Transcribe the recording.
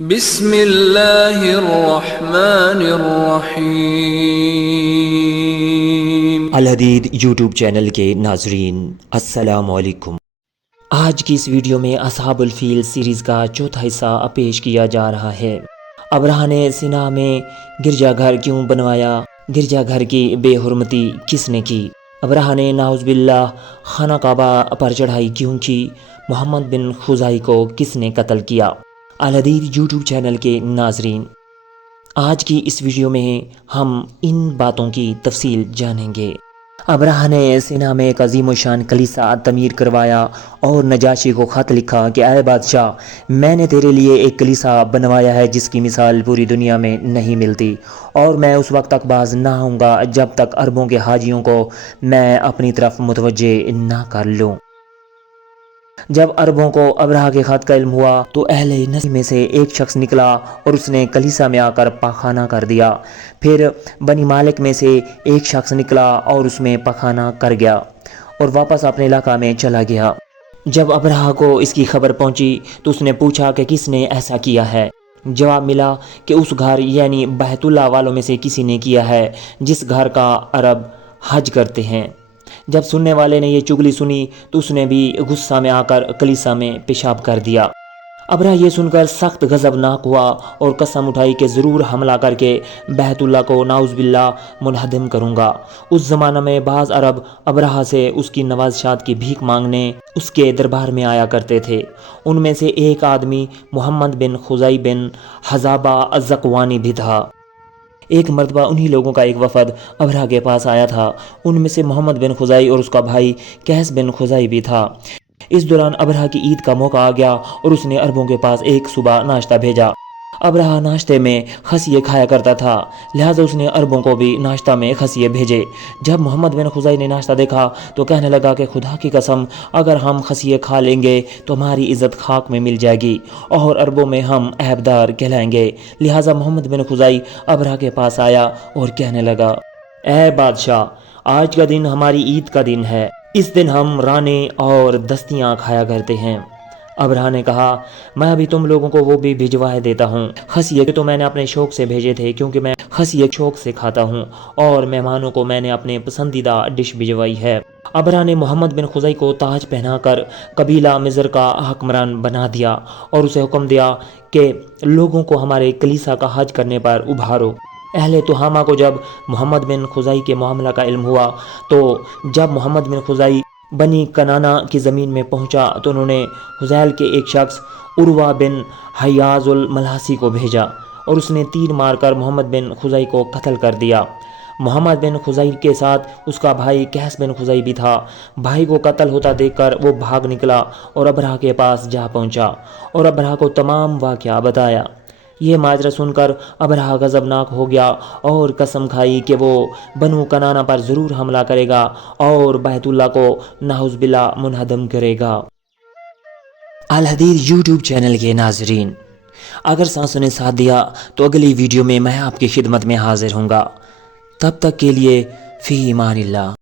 بسم اللہ الرحمن الرحیم۔ الحدید یوٹیوب چینل کے ناظرین السلام علیکم۔ آج کی اس ویڈیو میں اصحاب الفیل سیریز کا چوتھا حصہ پیش کیا جا رہا ہے۔ ابرہہ نے سینا میں گرجا گھر کیوں بنوایا؟ گرجا گھر کی بے حرمتی کس نے کی؟ ابرہہ نے نعوذ باللہ خانہ کعبہ پر چڑھائی کیوں کی؟ محمد بن خزائی کو کس نے قتل کیا؟ الحدید یوٹیوب چینل کے ناظرین، آج کی اس ویڈیو میں ہم ان باتوں کی تفصیل جانیں گے۔ ابرہہ نے سینا میں ایک عظیم الشان کلیسا تعمیر کروایا اور نجاشی کو خط لکھا کہ اے بادشاہ، میں نے تیرے لیے ایک کلیسا بنوایا ہے جس کی مثال پوری دنیا میں نہیں ملتی، اور میں اس وقت تک باز نہ ہوں گا جب تک عربوں کے حاجیوں کو میں اپنی طرف متوجہ نہ کر لوں۔ جب عربوں کو ابرہہ کے خط کا علم ہوا تو اہل نصر میں سے ایک شخص نکلا اور اس نے کلیسا میں آ کر پاخانہ کر دیا۔ پھر بنی مالک میں سے ایک شخص نکلا اور اس میں پاخانہ کر گیا اور واپس اپنے علاقہ میں چلا گیا۔ جب ابرہہ کو اس کی خبر پہنچی تو اس نے پوچھا کہ کس نے ایسا کیا ہے؟ جواب ملا کہ اس گھر یعنی بیت اللہ والوں میں سے کسی نے کیا ہے جس گھر کا عرب حج کرتے ہیں۔ جب سننے والے نے یہ چگلی سنی تو اس نے بھی غصہ میں آ کر کلیسا میں پیشاب کر دیا۔ ابرہہ یہ سن کر سخت غضبناک ہوا اور قسم اٹھائی کہ ضرور حملہ کر کے بیت اللہ کو نعوذ باللہ منہدم کروں گا۔ اس زمانہ میں بعض عرب ابرہہ سے اس کی نوازشات کی بھیک مانگنے اس کے دربار میں آیا کرتے تھے۔ ان میں سے ایک آدمی محمد بن خزائی بن حذابہ الزقوانی بھی تھا۔ ایک مرتبہ انہی لوگوں کا ایک وفد ابرہہ کے پاس آیا تھا۔ ان میں سے محمد بن خزائی اور اس کا بھائی قیس بن خزائی بھی تھا۔ اس دوران ابرہہ کی عید کا موقع آ گیا اور اس نے عربوں کے پاس ایک صبح ناشتہ بھیجا۔ ابرہہ ناشتے میں خسیے کھایا کرتا تھا، لہٰذا اس نے عربوں کو بھی ناشتہ میں خسیے بھیجے۔ جب محمد بن خزائی نے ناشتہ دیکھا تو کہنے لگا کہ خدا کی قسم، اگر ہم خسیے کھا لیں گے تو ہماری عزت خاک میں مل جائے گی اور عربوں میں ہم عیبدار کہلائیں گے۔ لہٰذا محمد بن خزائی ابرہہ کے پاس آیا اور کہنے لگا، اے بادشاہ، آج کا دن ہماری عید کا دن ہے، اس دن ہم رانے اور دستیاں کھایا کرتے ہیں۔ ابرہہ نے کہا، میں ابھی تم لوگوں کو وہ بھی بھجوائے دیتا ہوں۔ خسیے تو میں نے اپنے شوق سے بھیجے تھے کیونکہ میں خسیے شوق سے کھاتا ہوں، اور مہمانوں کو میں نے اپنے پسندیدہ ڈش بھجوائی ہے۔ ابرہہ نے محمد بن خزائی کو تاج پہنا کر قبیلہ مضر کا حکمران بنا دیا اور اسے حکم دیا کہ لوگوں کو ہمارے کلیسا کا حج کرنے پر ابھارو۔ اہل تہامہ کو جب محمد بن خزائی کے معاملہ کا علم ہوا تو جب محمد بن خزائی بنی کنانہ کی زمین میں پہنچا تو انہوں نے حذیل کے ایک شخص عروہ بن حیاض الملحسی کو بھیجا اور اس نے تیر مار کر محمد بن خزائی کو قتل کر دیا۔ محمد بن خزائی کے ساتھ اس کا بھائی قیس بن خزائی بھی تھا۔ بھائی کو قتل ہوتا دیکھ کر وہ بھاگ نکلا اور ابرہہ کے پاس جا پہنچا اور ابرہہ کو تمام واقعہ بتایا۔ یہ ماجرا سن کر ابرہہ غضبناک ہو گیا اور قسم کھائی کہ وہ بنو کنانہ پر ضرور حملہ کرے گا اور بیت اللہ کو نعوذ باللہ منہدم کرے گا۔ الحدید یوٹیوب چینل کے ناظرین، اگر سانسوں نے ساتھ دیا تو اگلی ویڈیو میں آپ کی خدمت میں حاضر ہوں گا۔ تب تک کے لیے فی امان اللہ۔